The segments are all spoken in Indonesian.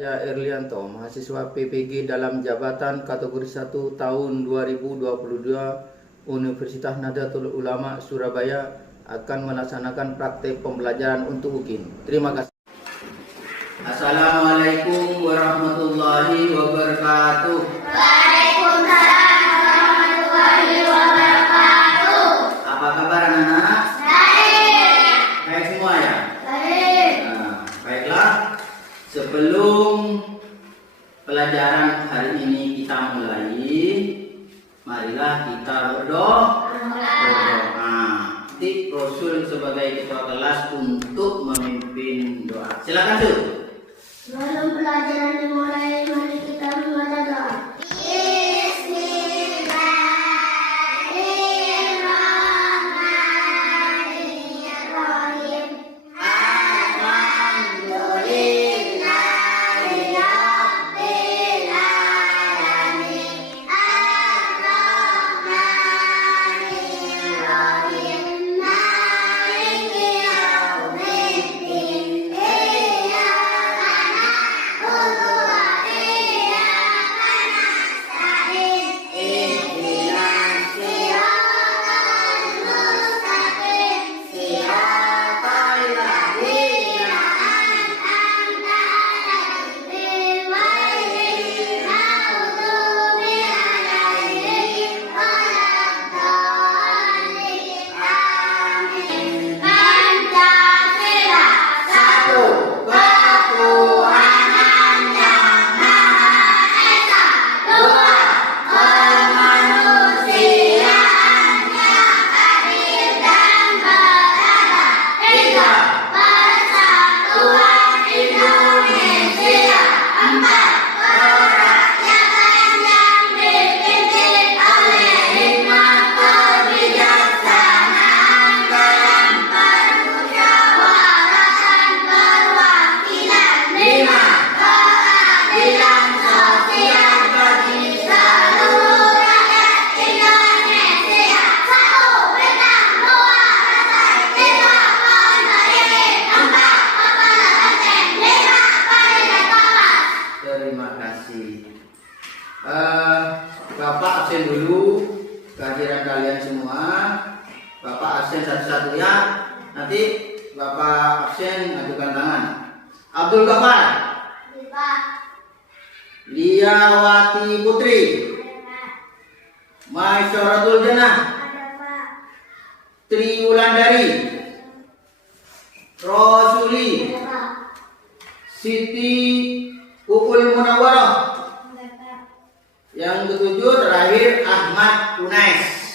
Saya Erlianto, mahasiswa PPG dalam jabatan kategori 1 tahun 2022 Universitas Nahdlatul Ulama Surabaya akan melaksanakan praktek pembelajaran untuk UKIN. Terima kasih. Assalamualaikum warahmatullahi wabarakatuh. Waalaikumsalam warahmatullahi wabarakatuh. Apa kabar anak-anak? Baik. Baik semua ya? Baik. Nah, baiklah. Sebelum pelajaran hari ini kita mulai, marilah kita berdoa. Nanti Rasul sebagai ketua kelas untuk memimpin doa. Silakan Su. Sebelum pelajaran dimulai, mari kita membaca doa. Bismillahirrahmanirrahim. Alhamdulillahirabbil alamin. Ar-Rahmanirrahim. Maliki yaumiddin. Iyyaka na'budu wa iyyaka nasta'in. Ihdinas siratal mustaqim. Siratal ladzina an'amta 'alaihim ghairil maghdubi 'alaihim waladdallin. Amin. Pancasila, satu ketuhanan yang Maha Esa, dua kemanusiaan yang adil dan beradab, tiga persatuan Indonesia, empat kerakyatan yang dipimpin oleh hikmat kebijaksanaan dalam permusyawaratan perwakilan, lima keadilan sosial bagi seluruh rakyat Indonesia, satu bintang, dua rantai, tiga pohon berdiri, empat kepala benteng, lima kandidat kelas. Terima kasih. Bapak absen dulu kehadiran kalian semua. Bapak absen satu-satu ya. Nanti Bapak absen ajukan tangan. Abdul Ghaffar, Liawati Putri, Maisaratul Jannah, Tri Wulandari, Rosuli, Siti Ukul Munawwarah. Yang ketujuh terakhir Ahmad Unais.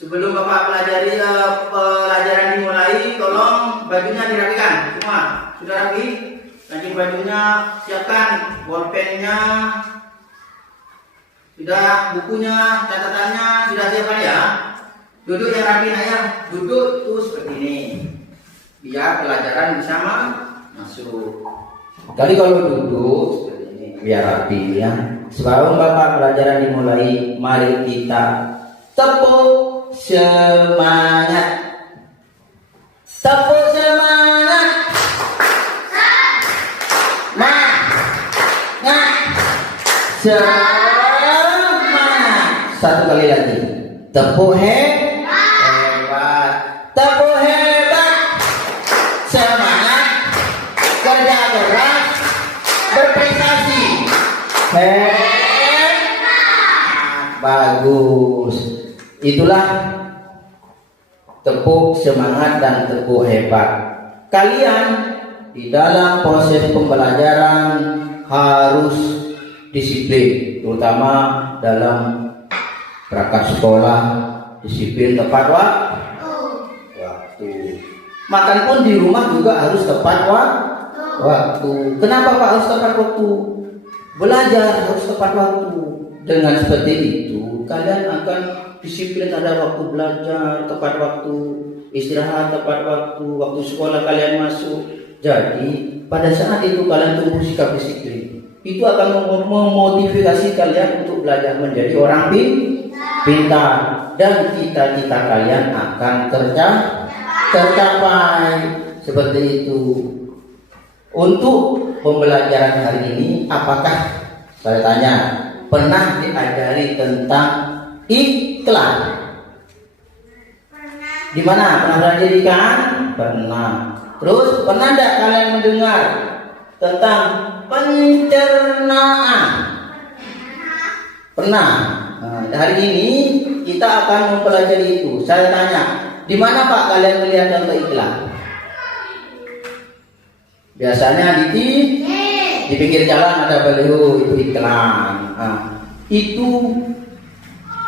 Sebelum Bapak pelajari pelajaran dimulai, tolong bajunya dirapikan semua. Sudah rapi? Kancing bajunya siapkan, bolpennya sudah, bukunya, catatannya sudah siapkan ya. Duduk yang rapi ya. Duduk tuh seperti ini. Biar pelajaran bisa masuk. Tadi kalau duduk seperti ini biar rapi ya. Sebelum Bapak pelajaran dimulai, mari kita tepuk semangat. Tepuk semangat. Semangat. Satu kali lagi. Tepuk hebat. Tepuk hebat. Semangat. Kerja keras. Berprestasi. Hebat. Bagus. Itulah tepuk semangat dan tepuk hebat. Kalian di dalam proses pembelajaran harus disiplin, terutama dalam berangkat sekolah, disiplin tepat waktu. Makan pun di rumah juga harus tepat waktu. Kenapa Pak harus tepat waktu? Belajar harus tepat waktu. Dengan seperti itu, kalian akan disiplin ada waktu belajar, tepat waktu, istirahat tepat waktu, waktu sekolah kalian masuk. Jadi pada saat itu kalian tumbuh sikap disiplin. Itu akan memotivasi kalian untuk belajar menjadi orang pintar, dan cita-cita kalian akan tercapai seperti itu. Untuk pembelajaran hari ini, apakah saya tanya, pernah diajari tentang iklan? Di mana? Pernah belajar kan? Pernah. Terus pernah tidak kalian mendengar tentang pencernaan? Pernah. Nah, hari ini kita akan mempelajari itu. Saya tanya, di mana Pak kalian melihat contoh iklan? Biasanya di pinggir jalan ada baliho, itu iklan. Nah, itu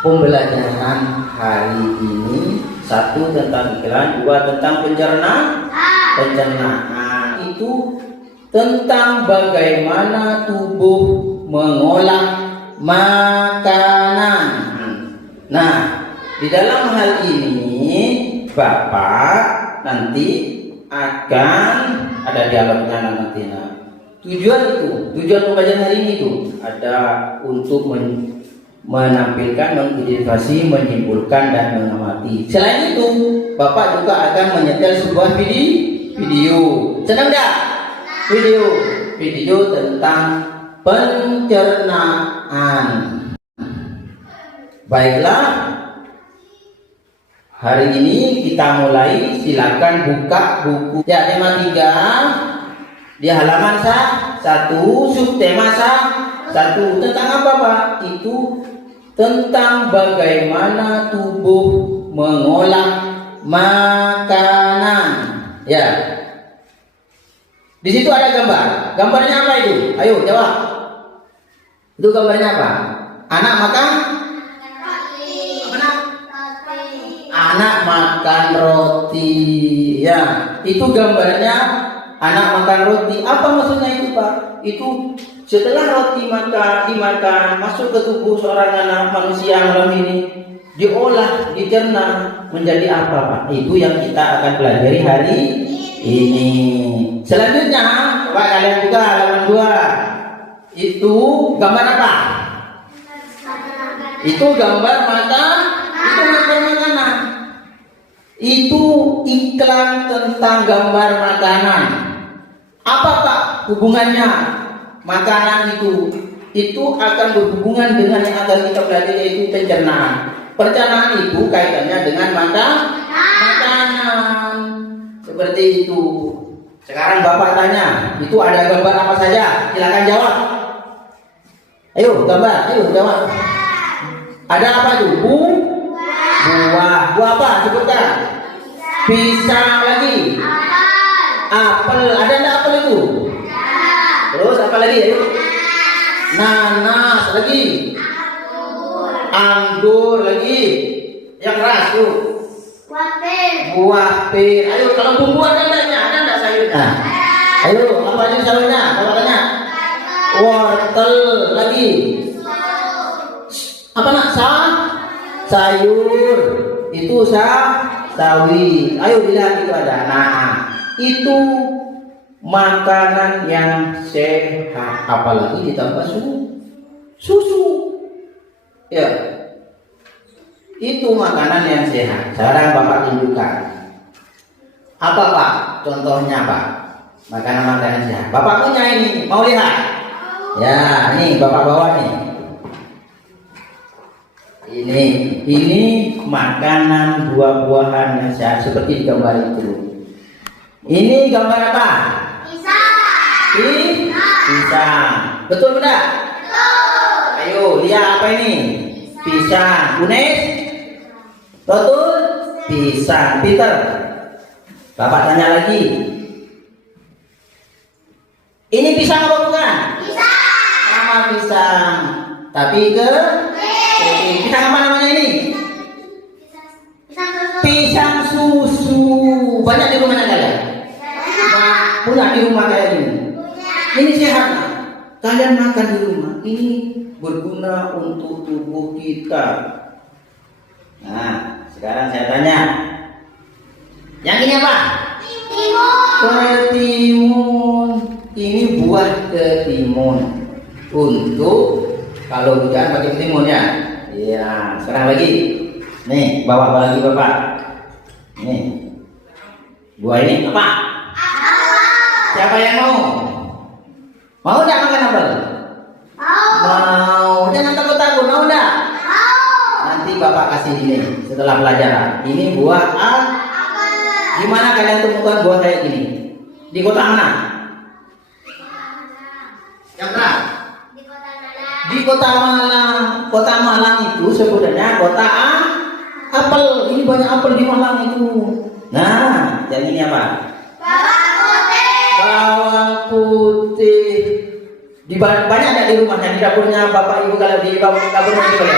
pembelajaran hari ini. Satu tentang iklan, dua tentang pencernaan. Itu tentang bagaimana tubuh mengolah makanan. Nah, di dalam hal ini Bapak nanti akan ada dialognya nanti. Nah, tujuan pembelajaran hari ini itu ada untuk menampilkan, mengidentifikasi, menyimpulkan dan mengamati. Selain itu, Bapak juga akan menyetel sebuah video. Senang enggak? Video tentang pencernaan. Baiklah, hari ini kita mulai. Silakan buka buku ya, tema 3 di halaman 1, subtema 1. Tentang apa Pak? Itu tentang bagaimana tubuh mengolah makanan. Ya. Di situ ada gambar. Gambarnya apa itu? Ayo jawab. Itu gambarnya apa? Anak makan roti. Anak makan roti. Ya, itu gambarnya anak makan roti. Apa maksudnya itu Pak? Itu setelah roti dimakan masuk ke tubuh seorang anak manusia malam ini, diolah, dicerna menjadi apa Pak? Itu yang kita akan pelajari hari ini. Selanjutnya, Pak kalian buka halaman 2. Itu gambar apa? Itu gambar makanan. Itu iklan tentang gambar makanan. Apa Pak hubungannya? Makanan itu akan berhubungan dengan yang akan kita pelajari, yaitu pencernaan. Pencernaan itu kaitannya dengan makanan. Seperti itu. Sekarang Bapak tanya, itu ada gambar apa saja? Silakan jawab. Ayo gambar, ayo jawab. Ada apa itu? Buah. Buah apa? Sebutkan. Pisang lagi. Apel. Ada enggak apel itu? Terus apa lagi? Ayo. Nanas lagi. Anggur lagi. Yang keras tuh. Buah pir. Ayo kalau bumbu ada enggak sayurnya? Ayo apa aja sayurnya? Apa tanya? Wortel lagi. Apa nak? Sayur. Itu sawi. Ayo bilang itu ada. Nah, itu makanan yang sehat, apalagi ditambah susu. Ya, itu makanan yang sehat. Sekarang Bapak tunjukkan. Apa Pak? Contohnya Pak, makanan sehat. Bapak punya ini, mau lihat? Ya, ini Bapak bawa nih. Ini makanan buah-buahan yang sehat seperti di gambar itu. Ini gambar apa? Pisang. Betul tidak? Betul. Ayo lihat apa ini? Pisang. Unes? Betul? Pisang. Peter. Bapak tanya lagi. Ini pisang apa bukan? Pisang. Sama pisang. Tapi pisang apa namanya ini? Pisang susu. Banyak di rumahnya kalian? Punya di rumah kalian ini? Ini sehat. Kalian makan di rumah. Ini berguna untuk tubuh kita. Nah, sekarang saya tanya. Yang ini apa? Ketimun. Ini buah ketimun. Untuk kalau hujan pakai ketimun ya. Iya, sekarang lagi. Nih, bawa lagi Bapak. Nih. Buah ini apa? Siapa yang mau? Mau enggak makan apel? Mau. Jangan takut-takut, mau enggak? Nanti Bapak kasih ini setelah pelajaran. Ini buah apel. Gimana kalian temukan buah kayak gini? Di kota mana? Yang terang? Di kota Malang. Kota Malang itu sebenarnya kota apel. Ini banyak apel di Malang itu. Nah, yang ini apa? Bawang putih. Banyak ada di rumahnya, di dapurnya Bapak Ibu kalau di dapurnya itu ya?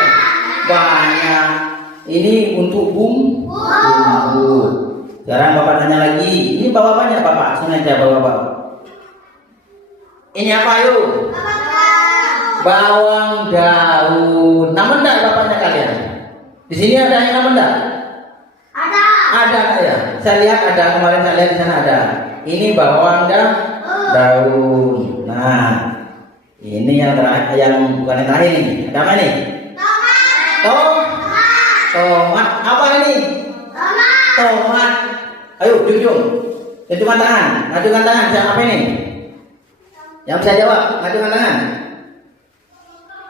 Banyak. Ini untuk bumbu. Sekarang Bapak tanya lagi. Ini bawa banyak Bapak. Sengaja bawa. Ini apa yuk? Bawang daun. Nama enggak bapaknya kalian? Di sini ada yang nama enggak? Ada enggak ya? Saya lihat ada, kemarin saya lihat di sana ada. Ini bawang daun. Nah, ini yang terakhir, yang bukan yang terakhir ini. Ada apa nih? Tomat. Apa ini? Tomat. Ayo, jujur. Ajukan tangan. Siapa ini? Yang bisa jawab, ajukan tangan.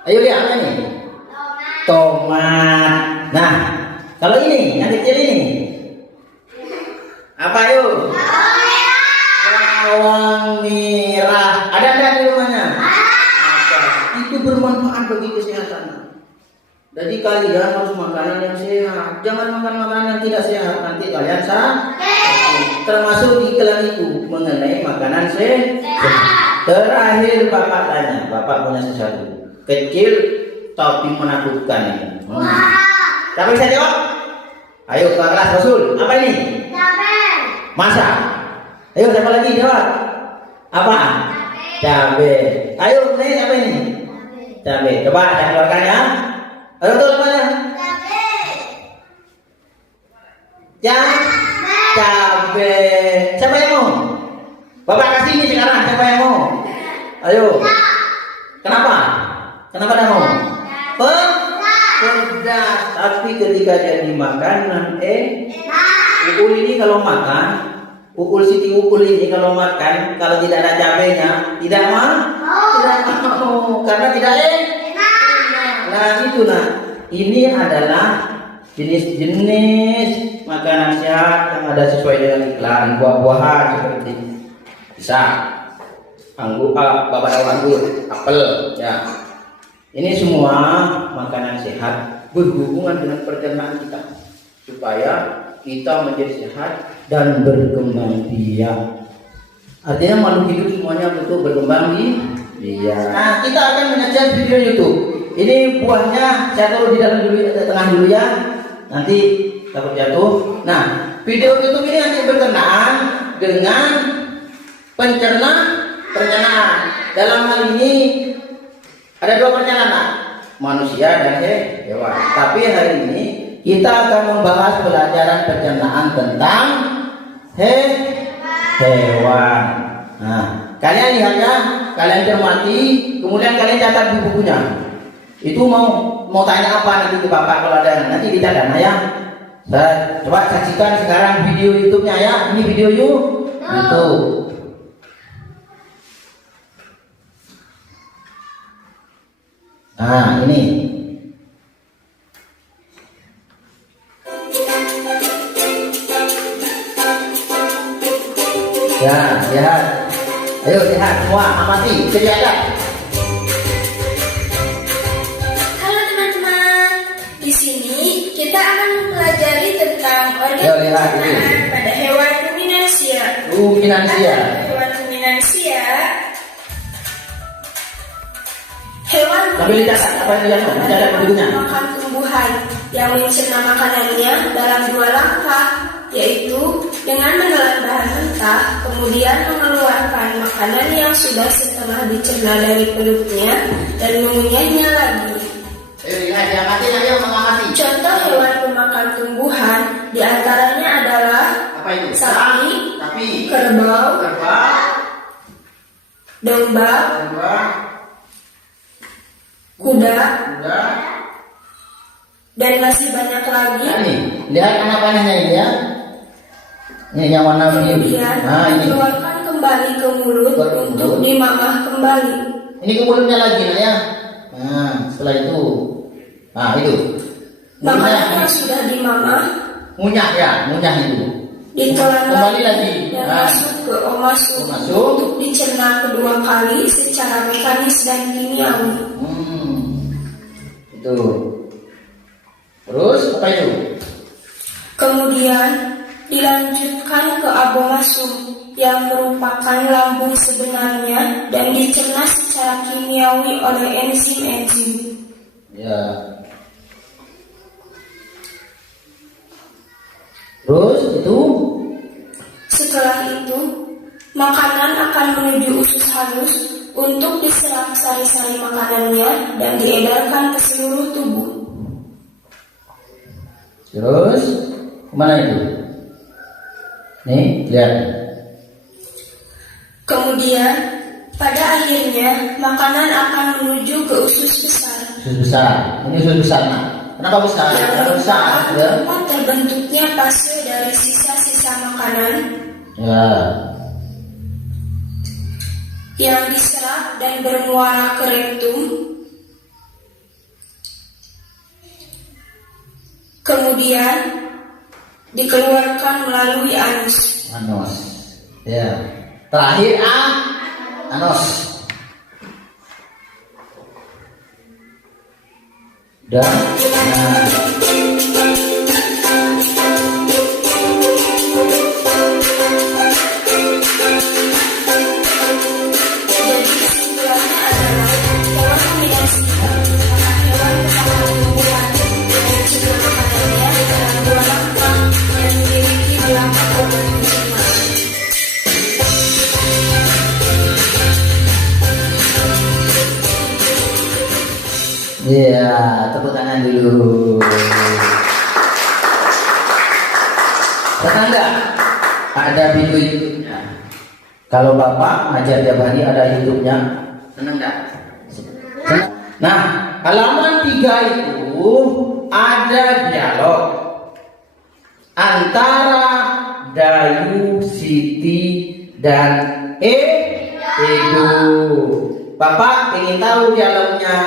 Ayo lihat apa ini? Tomat. Nah, kalau ini, yang kecil ini. Apa yuk? Bawang merah. Ada enggak di rumahnya? Ada. Itu bermanfaat bagi kesehatan. Jadi kalian harus makanan yang sehat. Jangan makan makanan yang tidak sehat. Nanti kalian sakit. Termasuk iklan itu mengenai makanan sehat. Terakhir Bapak tanya, Bapak punya sesuatu kecil tapi menakutkan ini. Tapi bisa jawab? Ayo ke kelas Rasul. Apa ini? Masa? Ayo siapa lagi jawab? Apa? Cabe. Ayo nih apa ini? Cabe. Coba saya keluarkan ya. Ayo tuh namanya. Cabe. Siapa yang mau? Bapak kasih ini sekarang. Siapa yang mau? Ayo. Kenapa? Kenapa dia mau? Pedas. Tapi ketika jadi makanan, ukul ini kalau makan, ukul Siti ukul ini kalau makan, kalau tidak ada cabenya, tidak mau. Karena tidak enak. Nah itu ini adalah jenis-jenis makanan sehat yang ada sesuai dengan iklan. Buah-buahan seperti pisang, anggur, babat anggur, apel, ya. Ini semua makanan sehat berhubungan dengan pencernaan kita supaya kita menjadi sehat dan berkembang biak. Artinya makhluk hidup semuanya butuh berkembang biak. Nah, kita akan menyaksikan video YouTube. Ini buahnya saya taruh di dalam dulu, tengah dulu ya. Nanti takut jatuh. Nah, video YouTube ini nanti berkenaan dengan pencernaan. Dalam hal ini ada dua pencernaan, manusia dan hewan. Tapi hari ini kita akan membahas pelajaran pencernaan tentang hewan. Nah, kalian lihat ya, kalian cermati, kemudian kalian catat di bukunya. Itu mau tanya apa nanti ke Bapak kalau ada, nanti dicatat ya. Saya coba saksikan sekarang video YouTube-nya ya. Ini video YouTube. Nah, ini. Ya, lihat. Ayo lihat semua, amati, sejajar. Halo teman-teman, di sini kita akan mempelajari tentang organ pencernaan pada hewan ruminansia. Hewan ruminansia. Hewan makan tumbuhan yang mencerna makanannya dalam dua langkah, yaitu dengan menelan bahan mentah, kemudian mengeluarkan makanan yang sudah setengah dicerna dari perutnya dan mengunyahnya lagi. Contoh hewan pemakan tumbuhan diantaranya adalah sapi, kerbau, domba, kuda, dan masih banyak lagi. Lihat anak panahnya ini ya. Ini yang warna biru. Kemudian mengeluarkan kembali ke mulut untuk dimamah kembali. Ini ke mulutnya lagi nak ya. Nah, setelah itu, itu. Makanan yang sudah dimamah, Ngunyah ya, ngunyah itu. ditelan Kembali lagi. dan Nah. masuk ke omasum Masuk. untuk dicerna kedua kali secara mekanis dan kimiawi. Itu. Terus apa itu? Kemudian dilanjutkan ke abomasum yang merupakan lambung sebenarnya dan dicerna secara kimiawi oleh enzim-enzim. Ya. Terus itu Setelah itu, makanan akan menuju usus halus untuk diserap sari-sari makanannya dan diedarkan ke seluruh tubuh. terus kemana itu? Nih, lihat. Kemudian, pada akhirnya, makanan akan menuju ke usus besar. Usus besar. Ini usus besar nak. Kenapa besar? Yang Kenapa besar? merupakan Ya. tempat terbentuknya fase dari sisa-sisa makanan Ya. yang diserap dan bermuara ke rektum, kemudian dikeluarkan melalui anus. Anus. Ya. Terakhir anus. Dan Jadi kesimpulannya adalah dalam kombinasikan maka hewan bersama tumbuhan dengan jumlah makanannya dalam dua langkah yang memiliki belakang organ pencernaan. iya, tepuk tangan dulu. Tetangga, ada video YouTube-nya. Kalau Bapak ngajar tiap hari ada YouTube-nya, seneng nggak? Seneng. Nah, halaman 3 itu ada dialog antara Dayu, Siti, dan Edo. Bapak ingin tahu dialognya.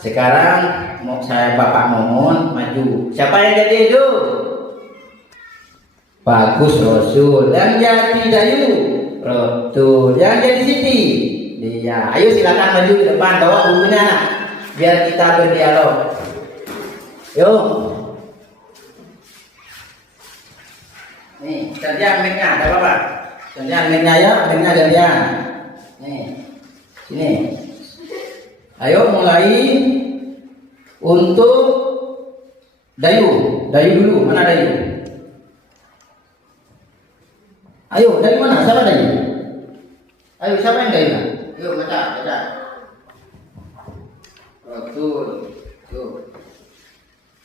Sekarang mau Bapak mohon maju. Siapa yang jadi Edo? Bagus Rasul. Yang jadi Dayu? Rasul. Yang jadi Siti? Iya. Ayo silakan maju ke depan, bawa bukunya anak, biar kita berdialog. Yuk. Nih, gantian mic-nya, ada apa? Gantian mic-nya ya, mic-nya gantian. Nih, sini. Ayo mulai untuk Dayu. Dayu dulu, mana Dayu? Ayo, dari mana? Siapa Dayu? Ayo, siapa yang Dayu? Yuk, baca. Betul. Yuk.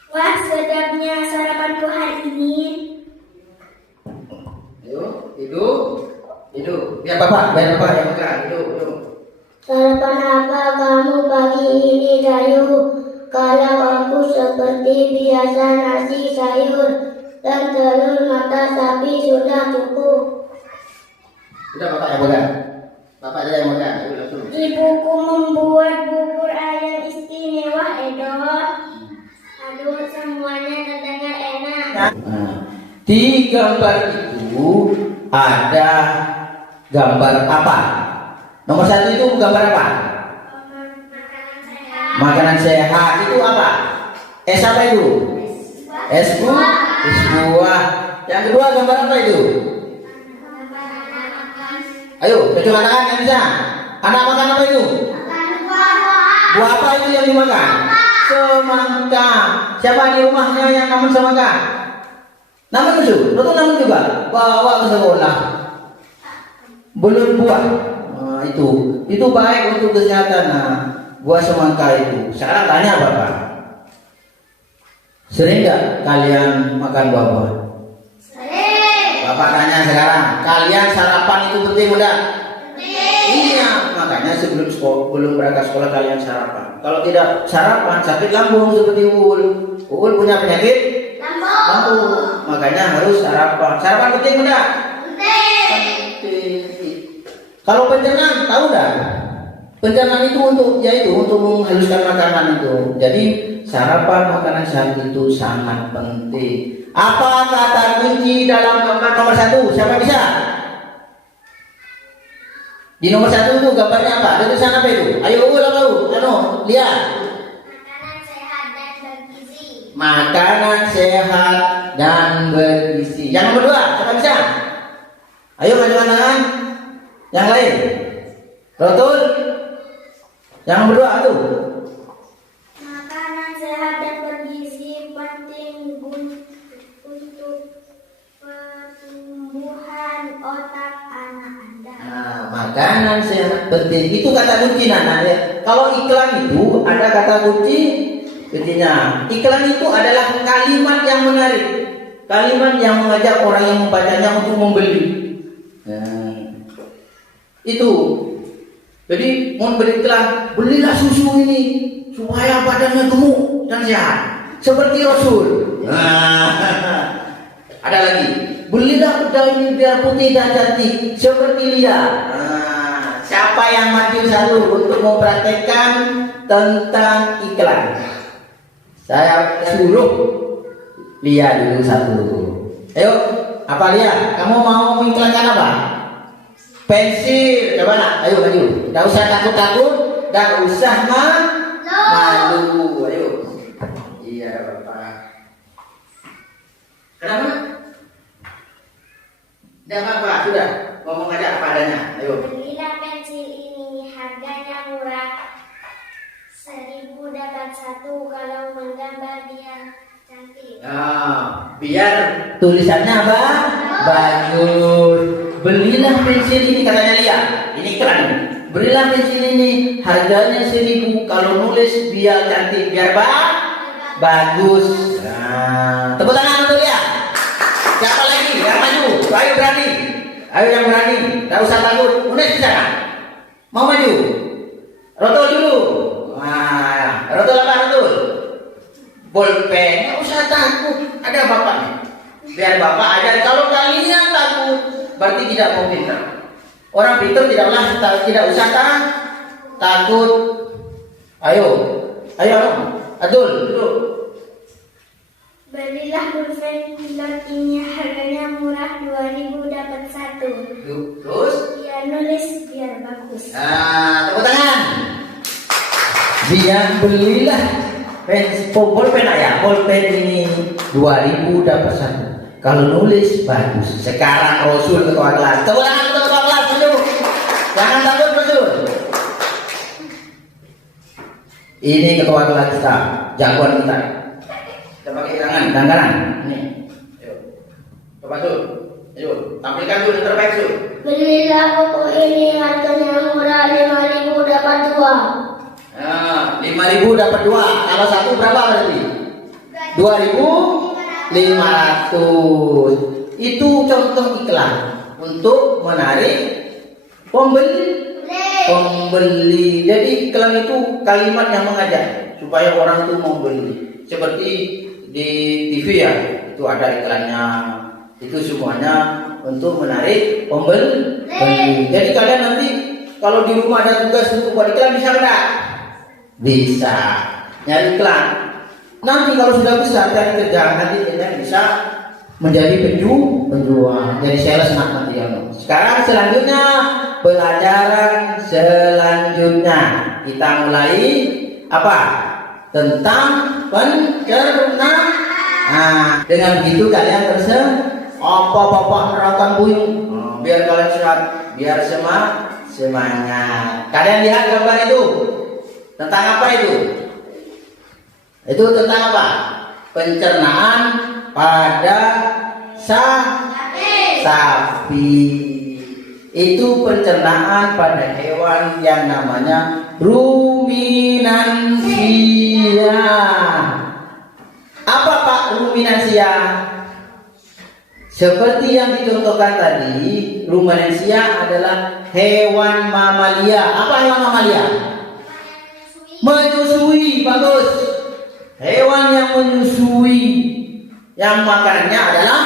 Wah, sedapnya sarapanku hari ini. Ayo, hidup. Biar bapak yang pegang. Hidup. Sarapan apa kamu pagi ini, Dayu? Kalau aku seperti biasa nasi sayur dan telur mata sapi sudah cukup. Sudah bapak yang pegang. Bapak aja yang pegang. Ayo langsung. Ibuku membuat bubur ayam istimewa, Edo. Aduh, semuanya terdengar enak. Nah, di gambar itu ada gambar apa? Nomor 1 itu gambar apa? Makanan sehat itu apa? Es apa itu? Es buah. Yang kedua gambar apa itu? Ayo, coba katakan yang bisa. Anak makan apa itu? Buah apa itu yang dimakan? Semangka. Siapa di rumahnya yang namun semangka? Namun itu, betul namun juga. Bawa ke sekolah. Belum buah. Nah, itu baik untuk kesehatan. Nah, buah semangka itu. Sekarang tanya Bapak, sering nggak kalian makan buah-buahan? Sering. Bapak tanya sekarang, kalian sarapan itu penting enggak? Iya, makanya sebelum berangkat sekolah kalian sarapan. Kalau tidak sarapan, sakit lambung seperti Uul. Uul punya penyakit lambung. Makanya harus sarapan. Sarapan penting enggak? Penting. Penting. Kalau pencernaan tahu nggak? Pencernaan itu untuk menghaluskan makanan itu. Jadi sarapan makanan sehat itu sangat penting. Apa kata kunci dalam gambar nomor 1? Siapa bisa? Di nomor 1 itu gambarnya apa? Ada tulisan apa itu? Ayo lihat. Makanan sehat dan bergizi. Makanan sehat dan bergizi. Yang nomor 2, siapa bisa? Ayo maju tangan. Yang lain. Betul? Yang nomor 2 tuh. Makanan sehat dan bergizi penting untuk pertumbuhan otak anak Anda. Nah, makanan sehat penting. Itu kata kunci Nana ya. Kalau iklan itu ada kata kunci kuncinya. Iklan itu adalah kalimat yang menarik. Kalimat yang mengajak orang yang membacanya untuk membeli. Nah, itu. Jadi mau beli iklan, belilah susu ini supaya badannya gemuk dan sehat seperti Rasul. Nah, ada lagi, belilah kuda ini biar putih dan cantik seperti Lia. Nah, siapa yang maju satu untuk mempraktekkan tentang iklan? Saya suruh Lia dulu satu. Ayo, apa Lia? Kamu mau mengiklankan apa? Pensil, coba nak, ayo maju. Tidak usah takut-takut, tidak usah malu. Ayo. Iya Bapak. Kenapa? Tidak apa-apa, sudah. Ngomong aja apa adanya. Ayo. Belilah pensil ini, harganya murah. 1.000 dapat 1 kalau menggambar dia cantik. Nah, biar tulisannya apa? Bagus. Belilah pensil ini, katanya Lia. Ini keren. Belilah pensil ini, harganya 1.000 kalau nulis biar cantik, biar bagus. Nah, tepuk tangan untuk Lia. Siapa lagi yang maju? Ayo berani. Ayo yang berani. Tak usah takut. Unes bisa kan? Mau maju? Roto dulu. Nah, roto apa roto? Bolpen. Tak usah takut. Ada bapaknya. Biar bapak ajar. Kalau kalian takut, berarti tidak mau pintar. Orang pintar tidak usah takut. Ayo, Adul, duduk. Belilah pulpen pilot ini, harganya murah, 2.000 dapat 1. Terus? Biar nulis biar bagus. Nah, tepuk tangan. Dia belilah pulpen ya. Pulpen ini 2.000 dapat 1. Kalau nulis bagus. Sekarang Rasul ketua kelas. Tepuk tangan untuk ketua kelas dulu. Jangan takut Rasul. Ini ketua kelas kita, jagoan kita. Kita pakai tangan. Ini. Ayo. Coba Sul. Ayo, tampilkan Sul yang terbaik Sul. Belilah buku ini, harganya murah, 5.000 dapat 2. Nah, 5.000 dapat 2. Kalau 1 berapa berarti? 2.500. Itu contoh iklan untuk menarik pembeli. Jadi iklan itu kalimat yang mengajak supaya orang itu mau beli. Seperti di TV ya, itu ada iklannya. Itu semuanya untuk menarik pembeli. Jadi kalian nanti kalau di rumah ada tugas untuk buat iklan bisa enggak? Bisa. Nyari iklan. Nanti kalau sudah besar cari kerja, nanti kalian bisa menjadi penjual, jadi sales nanti ya. Sekarang selanjutnya pelajaran selanjutnya kita mulai apa? Tentang pencernaan. Nah, dengan begitu kalian bapak nerangkan buyung, biar kalian sehat, biar semangat. Kalian lihat gambar itu tentang apa itu? Itu tentang apa? Pencernaan pada sapi. Itu pencernaan pada hewan yang namanya ruminansia. Apa Pak ruminansia? Seperti yang dicontohkan tadi, ruminansia adalah hewan mamalia. Apa hewan mamalia? Menyusui, bagus. Hewan yang menyusui, yang makannya adalah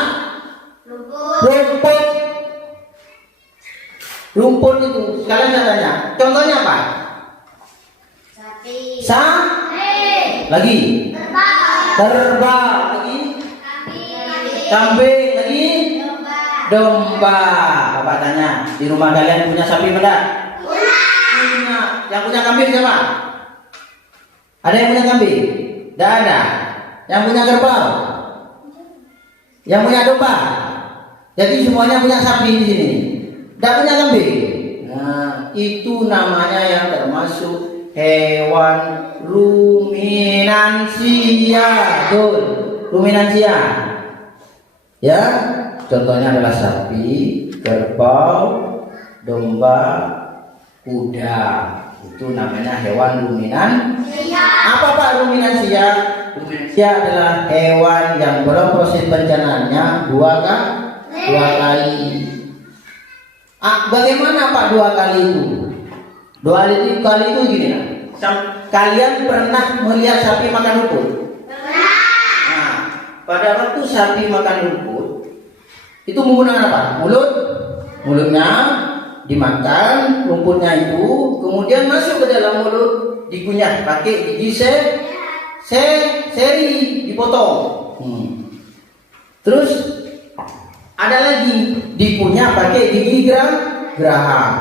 rumput. Rumput itu, sekalian saya tanya, contohnya apa? Sapi. Lagi? Kerbau. Lagi? Kambing. Lagi? Domba. Bapak tanya, di rumah kalian punya sapi enggak? Punya. Yang punya kambing siapa? Ada yang punya kambing? Tidak ada. Yang punya kerbau? Yang punya domba? Jadi semuanya punya sapi di sini. Tidak punya kambing. Nah, itu namanya yang termasuk hewan ruminansia. Betul. Ruminansia. Ya, contohnya adalah sapi, kerbau, domba, kuda. Itu namanya hewan ruminansia. Apa Pak ruminansia? Ruminansia adalah hewan yang belum proses pencernaannya dua kali. Bagaimana Pak 2 kali itu? 2 kali itu gini lah. Kalian pernah melihat sapi makan rumput? Nah, pada waktu sapi makan rumput itu menggunakan apa? Mulutnya dimakan rumputnya itu, kemudian masuk ke dalam mulut, dikunyah pakai gigi seri, dipotong. Terus ada lagi dikunyah pakai gigi geraham.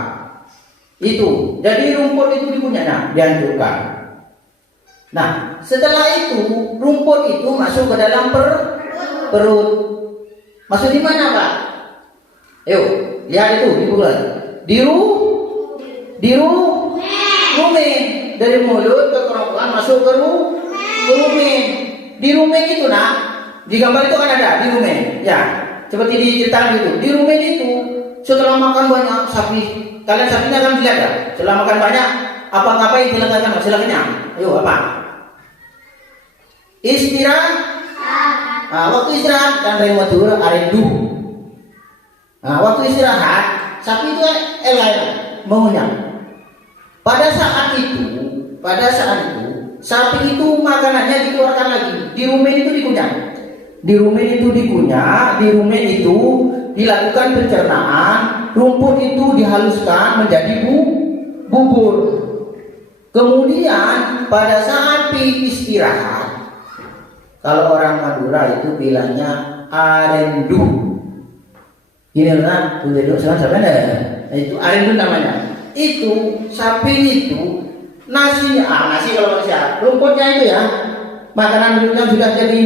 Itu, jadi rumput itu dikunyahnya, dihancurkan. Nah, setelah itu rumput itu masuk ke dalam perut. Masuk di mana Pak? Ayo, lihat itu di perut. Di rumen. Dari mulut ke kerongkongan masuk ke rumen. Di rumen itu di gambar itu kan ada di rumen. Ya, seperti diceritakan gitu. Di rumen itu setelah makan banyak sapi, kalian sapinya kan dilihat ya. Setelah makan banyak, apa ngapain silakan kenyang. Ayo apa? Istirahat. Nah, waktu istirahat dan remotur arendu. Nah, waktu istirahat sapi itu mengunyah. Pada saat itu sapi itu makanannya dikeluarkan lagi. Di rumen itu dikunyah. Di rumen itu dilakukan pencernaan. Rumput itu dihaluskan menjadi bubur. Kemudian pada saat istirahat, kalau orang Madura itu bilangnya arendu. Gini lah, duduk sama itu arendu namanya. Itu sapi itu nasi kalau manusia, rumputnya itu ya, makanan yang sudah jadi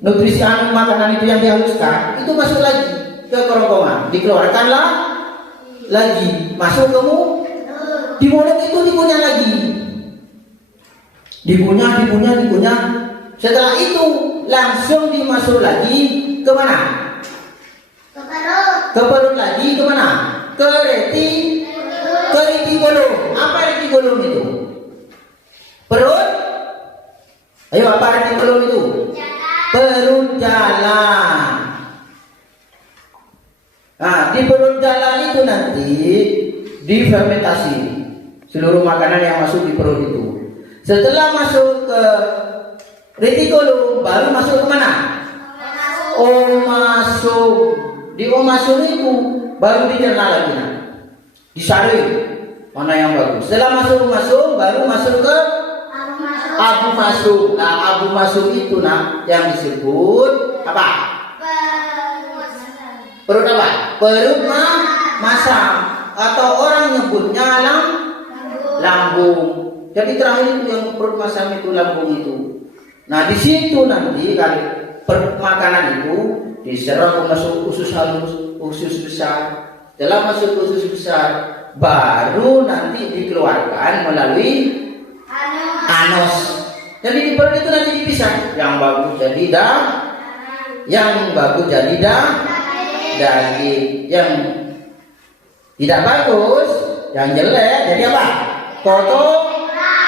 nutrisi makanan itu yang dihaluskan, itu masuk lagi ke kerongkongan, dikeluarkanlah lagi, masuk ke mulut, di mulut itu dikunyah lagi, dikunyah. Setelah itu langsung dimasuk lagi ke mana? Ke perut lagi ke mana? Ke retigolum. Apa retigolum itu? Perut? Ayo, apa retigolum itu? Perut jalan. Nah, di perut jalan itu nanti difermentasi seluruh makanan yang masuk di perut itu. Setelah masuk ke retigolum, baru masuk ke mana? Omasum. Di omasum itu baru dicerna lagi, disaring mana yang bagus. Setelah masuk omasum, baru masuk ke abu masum. Nah, abu masum itu yang disebut apa? Perut apa? Perut masam, atau orang nyebutnya lambung. Jadi terakhir itu yang perut masam itu, lambung itu. Nah, di situ nanti kali makanan itu diserap masuk usus halus, usus besar. Setelah masuk usus besar, baru nanti dikeluarkan melalui anus. Jadi di perut itu nanti dipisah. Yang bagus jadi daging. Yang tidak bagus, yang jelek jadi apa?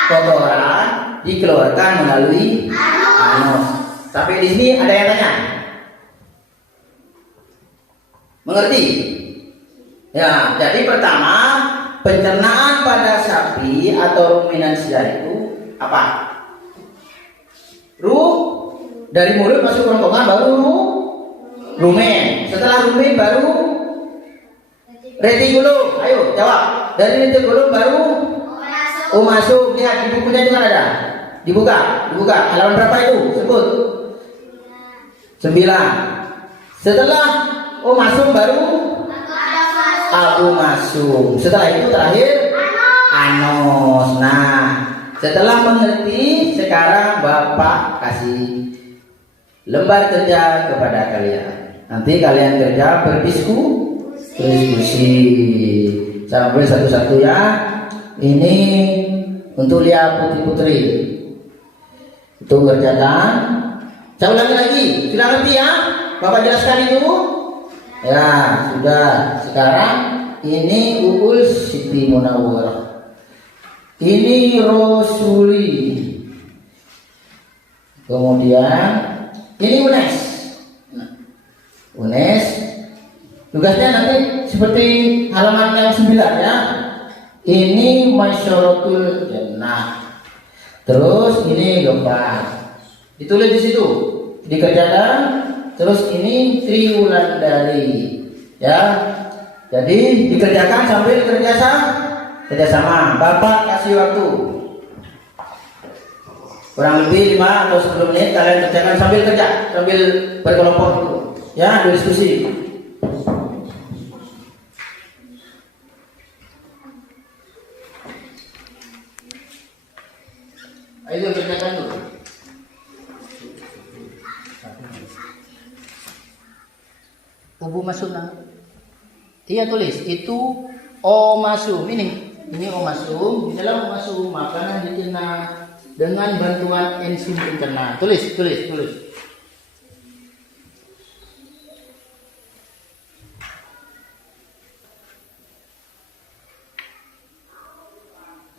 Kotoran dikeluarkan melalui anus. Sampai di sini ada yang tanya? Mengerti? Ya, jadi pertama pencernaan pada sapi atau ruminansia itu apa? Dari mulut masuk kerongkongan baru rumen. Setelah rumen baru Retikulum. Ayo jawab. Dari retikulum baru masuk. Lihat di bukunya juga ada. Dibuka. Halaman berapa itu? Sebut. 9. Setelah masuk baru masuk. Setelah itu terakhir anos. Nah, setelah mengerti, sekarang Bapak kasih lembar kerja kepada kalian. Nanti kalian kerja berdiskusi sampai satu-satu ya. Ini untuk Lia Putri. Itu kerjakan. Saya ulangi lagi. Sudah ngerti ya? Bapak jelaskan itu. Ya, sudah. Sekarang ini Uul Siti Munawwarah. Ini Rosuli. Kemudian ini UNES. UNES. Tugasnya nanti seperti halaman yang 9 ya. Ini Masyaratul Jannah. Terus ini Gempar. Ditulis di situ. Dikerjakan. Terus ini Triwulandari. Ya. Jadi dikerjakan sambil kerjasama. Bapak kasih waktu kurang lebih 5 atau 10 menit. Kalian kerjakan sambil berkelompok dulu. Ya, diskusi. Ayo kerjakan dulu. Ubu masuk. Iya, tulis itu omasum. Ini omasum. Di dalam omasum makanan dicerna dengan bantuan enzim pencerna. Tulis.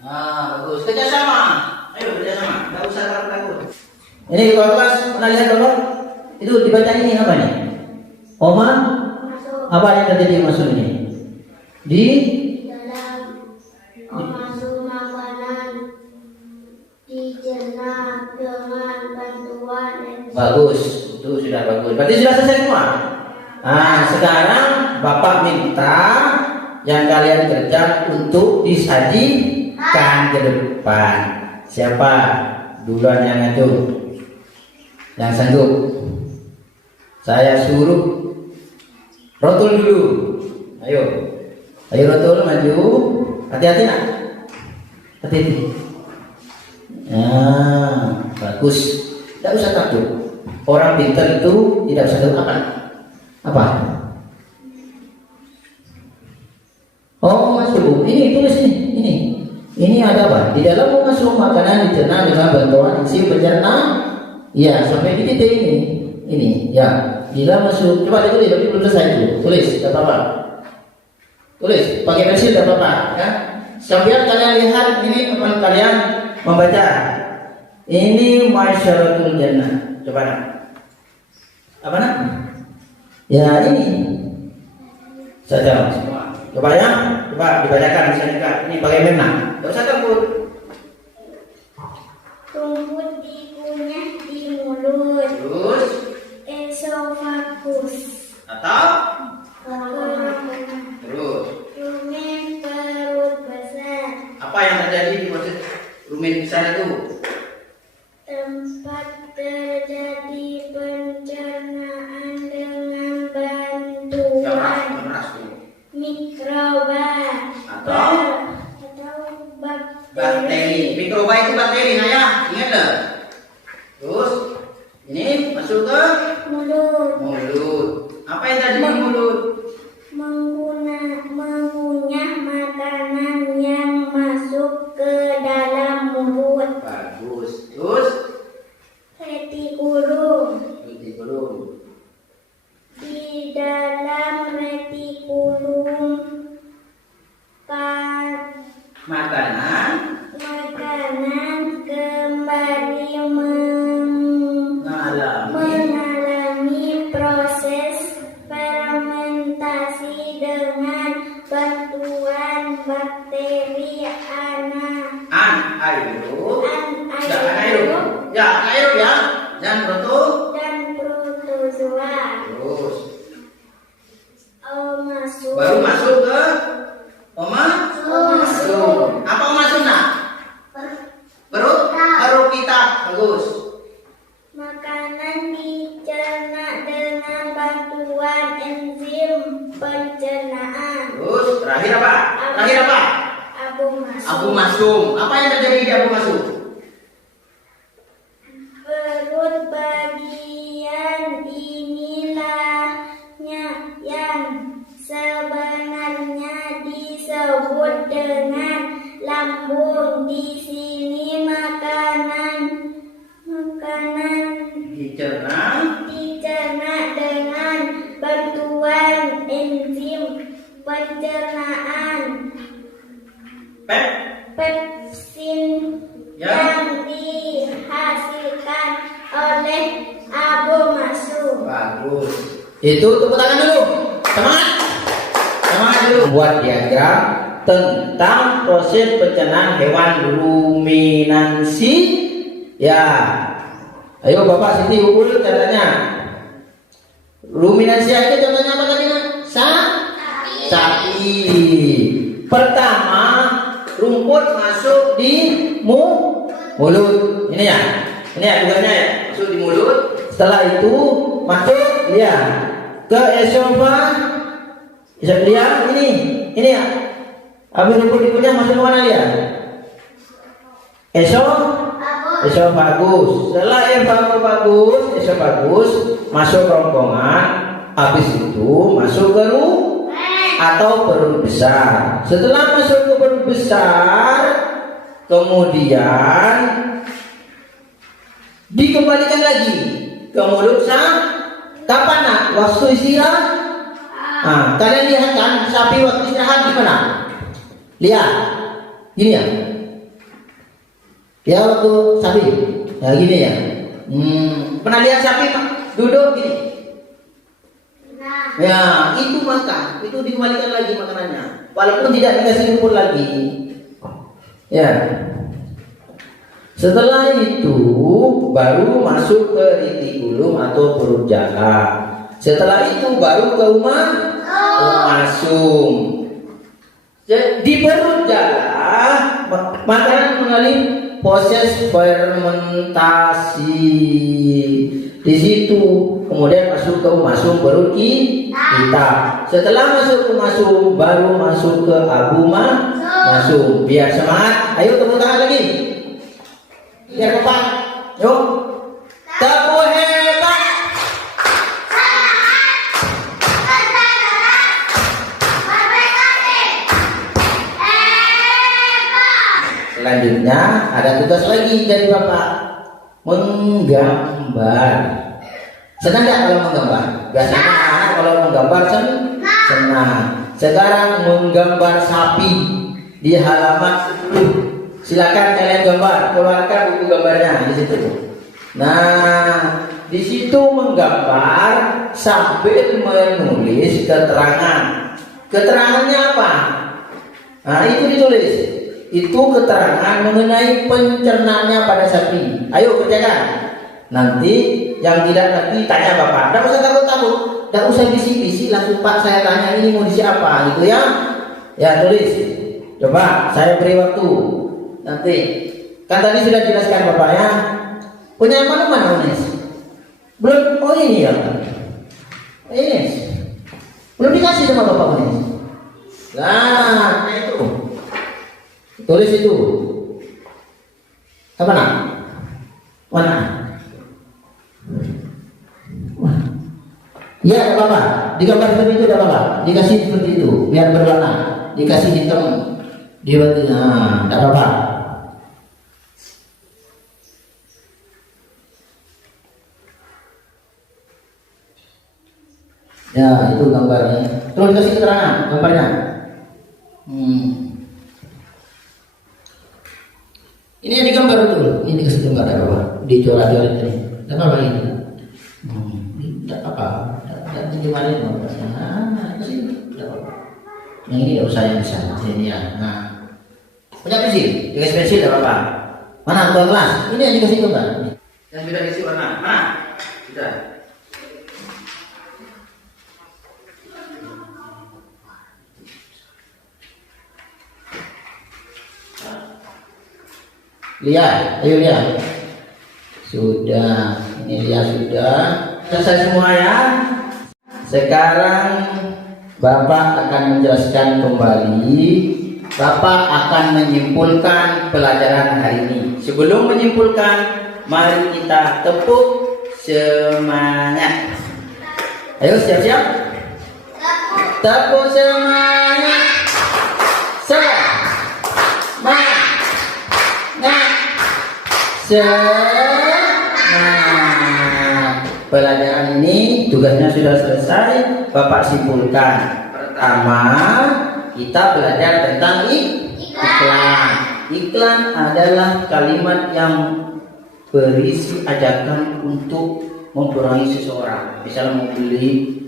Nah, bagus. Kerjasama. Ayo kerjasama. Gak usah takut. Ini kalau kelas pernah lihat dong? Itu dibaca ini apa nih? Oma? Apa yang terjadi masuk ini? Di dalam masuk makanan dicerna dengan bantuan enzim. Bagus, itu sudah bagus. Berarti sudah selesai semua. Nah, sekarang Bapak minta yang kalian kerja untuk disajikan ke depan. Siapa duluan yang ngatur? Yang sanggup? Saya suruh rotul dulu. Ayo rotul maju. Hati-hati nak. Hati-hati. Nah, bagus. Tidak usah takut. Orang pintar itu tidak usah takut apa? Oh, masuk. Ini tulis ini. Ini ada apa? Di dalam masuk makanan dicerna dengan bantuan enzim pencerna. Ya, sampai di titik ini. Ini, ya. Bila masuk, coba ditulis, tapi belum selesai itu. Tulis, tidak apa-apa. Tulis, pakai pensil tidak apa-apa. Ya. Sambil kalian lihat ini teman kalian membaca. Ini Masyaratul Jannah. Coba nak. Apa nak? Ya ini. Saja semua. Coba ya, coba dibacakan misalnya. Ini pakai mem nak. Tidak usah takut. Rumput dikunyah di mulut. Terus Esofagus. atau Kerongkongan. terus Rumen perut besar. apa yang terjadi di proses rumen besar itu? Tempat terjadi pencernaan dengan bantuan mikroba Atau bakteri. Mikroba itu bakteri, Naya. Ingat lah. Terus ini masuk ke mulut. Apa yang terjadi di mulut? mengunyah makanan yang masuk ke dalam mulut. Bagus. Terus Retikulum. Di dalam retikulum makanan kembali mengalami mengalami proses fermentasi dengan bantuan bakteri anaerob. anaerob Dan dan protozoa. terus Masuk baru masuk ke bagus. Makanan dicerna dengan bantuan enzim pencernaan. Terus terakhir apa? Terakhir apa? Abu masuk. Abu masum. Apa yang terjadi di abu masum? Perut bagian inilahnya yang sebenarnya disebut dengan lambung. Di sini makanan dicerna dengan bantuan enzim pencernaan pepsin yang dihasilkan oleh abu masuk. Bagus. Itu tepuk tangan dulu. Semangat. Semangat dulu. Buat diagram tentang proses pencernaan hewan ruminansi. Ya. Ayo Bapak Siti ukur caranya. Ruminansi itu contohnya apa tadi? Sapi. Pertama, rumput masuk di mulut. Ini ya. Ini ya tugasnya ya. Masuk di mulut. Setelah itu masuk dia ke esofag. Dia ini ya. Habis rumput dikunyah masuk ke mana dia? Esofagus. Setelah esofagus masuk kerongkongan. Habis itu masuk ke atau perut besar. Setelah masuk ke perut besar, kemudian dikembalikan lagi ke mulut kapan nak? Waktu istirahat. Nah, kalian lihat kan sapi waktu istirahat gimana? Lihat, gini ya. Ya waktu sapi, ya gini ya. Pernah lihat sapi duduk gini? Ya, itu makan, itu dikembalikan lagi makanannya, walaupun tidak dikasih rumput lagi. Ya. Setelah itu baru masuk ke retikulum atau perut jala. Setelah itu baru ke masum. Di perut jala makanan mengalami proses fermentasi. Di situ kemudian masuk ke masum perut kita. Setelah masuk ke masum baru masuk ke abu masum. Biar semangat. Ayo tepuk tangan lagi. Biar kompak. Yuk. Tepuk hebat. Selanjutnya ada tugas lagi dari Bapak, menggambar. Senang nggak kalau menggambar? Biasanya anak kalau menggambar senang. Sekarang menggambar sapi di halaman 10. Silakan kalian gambar, keluarkan buku gambarnya di situ. Nah, di situ menggambar sambil menulis keterangan. Keterangannya apa? Nah, itu ditulis. Itu keterangan mengenai pencernaannya pada sapi. Ayo kerjakan. Nanti yang tidak ngerti tanya Bapak. Tidak usah takut-takut, tidak usah bisik-bisik, langsung Pak saya tanya ini mau diisi apa gitu ya. Ya tulis. Coba saya beri waktu. Nanti kan tadi sudah jelaskan Bapak ya. Punya mana Unes? Belum. Oh ini ya. Ini belum dikasih sama Bapak Unes. Nah itu. Tulis itu. Apa nak? Mana? Ya, ada apa? Digambar seperti itu ada apa? Dikasih seperti itu, biar berwarna. Dikasih hitam di bagian. Nah, ada apa? Ya, itu gambarnya. Terus dikasih keterangan gambarnya. Ini yang digambar betul. Ini dikasih gambar ada apa? Dicoret-coret ini. Tidak apa ini? Tidak apa. Tidak gimana ini? Nah, itu sih. Tidak apa. Yang ini tidak usah yang bisa. Ini ya. Nah, punya pensil. Dikasih pensil tidak apa. Mana keluar kelas? Ini yang dikasih gambar. Yang sudah dikasih warna. Mana? Sudah. Lihat, ayo lihat. Sudah, ini dia sudah. Selesai semua ya. Sekarang Bapak akan menjelaskan kembali. Bapak akan menyimpulkan pelajaran hari ini. Sebelum menyimpulkan, mari kita tepuk semangat. Ayo siap-siap. Tepuk semangat. Semangat. Semangat. Pelajaran ini tugasnya sudah selesai. Bapak simpulkan. Pertama, kita belajar tentang iklan. Iklan adalah kalimat yang berisi ajakan untuk mempengaruhi seseorang. Misalnya mau beli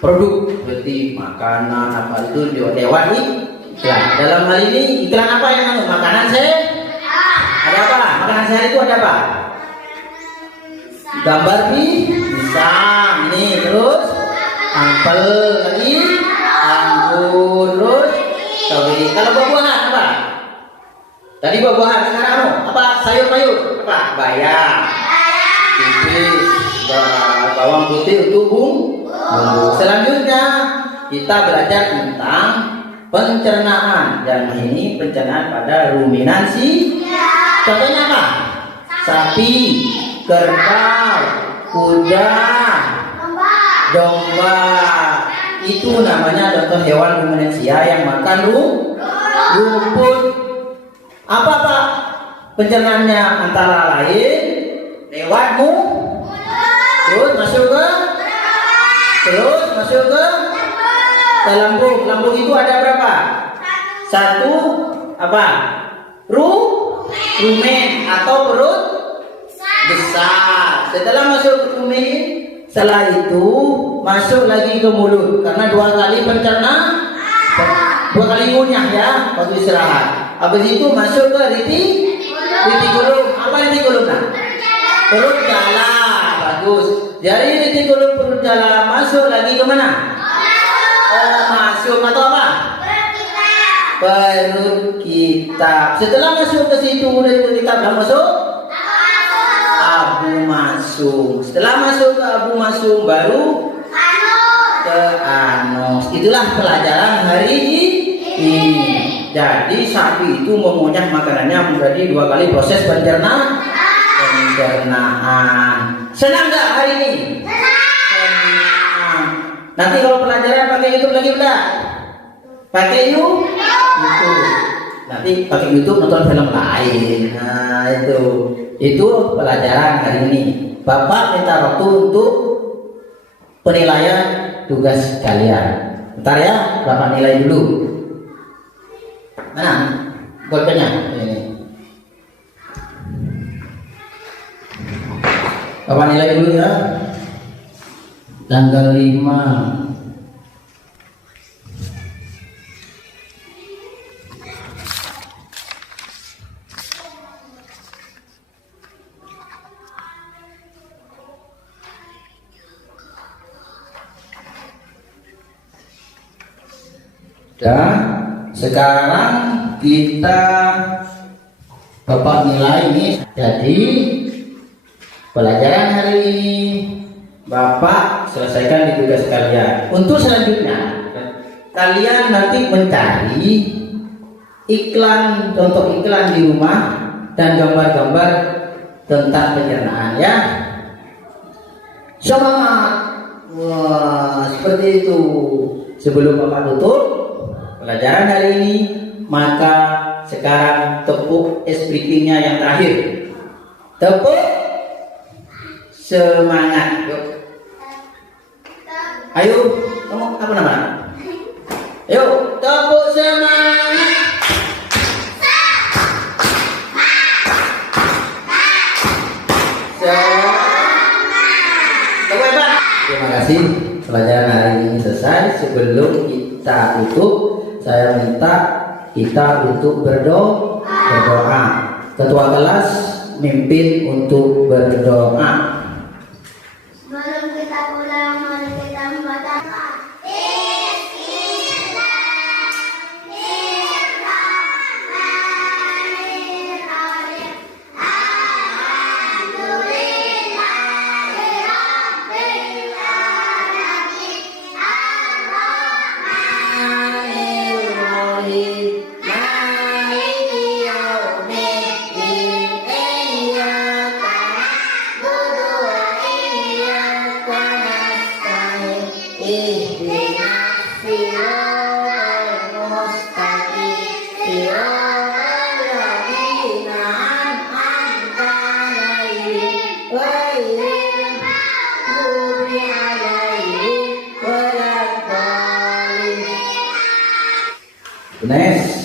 produk seperti makanan apa itu lewat iklan. Dalam hal ini iklan apa yang makanan ada apa? Makanan sehari itu ada apa? Gambar pisang ini, terus apel lagi, anggur, terus strawberry. Kalau buah-buahan apa? Tadi buah-buahan, sekarang apa? Sayur-mayur apa? Bayam, tipis, bawang putih untuk bumbu. Selanjutnya kita belajar tentang pencernaan. Dan ini pencernaan pada ruminansi. Contohnya apa? Sapi, kerbau, kuda, domba. Itu namanya contoh hewan ruminansia yang makan rumput. Apa Pak? Pencernaannya antara lain lewat terus masuk ke lambung. Lambung itu ada berapa? Satu apa? Rumen atau perut besar. Setelah masuk ke rumen, setelah itu masuk lagi ke mulut karena 2 kali pencernaan, 2 kali ngunyah ya waktu istirahat. Habis itu masuk ke retikulum. Apa retikulum? Perut dalam. Bagus. Dari retikulum perut dalam masuk lagi ke mana? Masuk atau apa? Perut kita. Setelah masuk ke situ perut kita masuk abu masung. Setelah masuk ke abu masung baru ke anus. Itulah pelajaran hari ini. Jadi sapi itu mengunyah makanannya menjadi 2 kali proses pencernaan. Senang nggak hari ini? Senang. Nanti kalau pelajaran pakai YouTube lagi udah? Pakai YouTube. Nanti pakai YouTube nonton film lain. Nah itu pelajaran hari ini. Bapak minta waktu untuk penilaian tugas kalian. Bentar ya, Bapak nilai dulu. Mana? Golpennya ini. Bapak nilai dulu ya. Tanggal 5. Dan sekarang kita Bapak nilai ini. Jadi pelajaran hari ini Bapak selesaikan di tugas kalian. Untuk selanjutnya kalian nanti mencari iklan, contoh iklan di rumah dan gambar-gambar tentang pencernaan ya. Semangat. Wah, seperti itu. Sebelum Bapak tutup pelajaran hari ini, maka sekarang tepuk speakingnya yang terakhir. Tepuk semangat. Yuk. Ayo, kamu apa nama? Yuk, tepuk semangat. Terima kasih. Pelajaran hari ini selesai. Sebelum kita tutup, saya minta kita untuk berdoa. Ketua kelas mimpin untuk berdoa. Sebelum kita pulang, mari kita membaca Bismillahirrahmanirrahim. Next.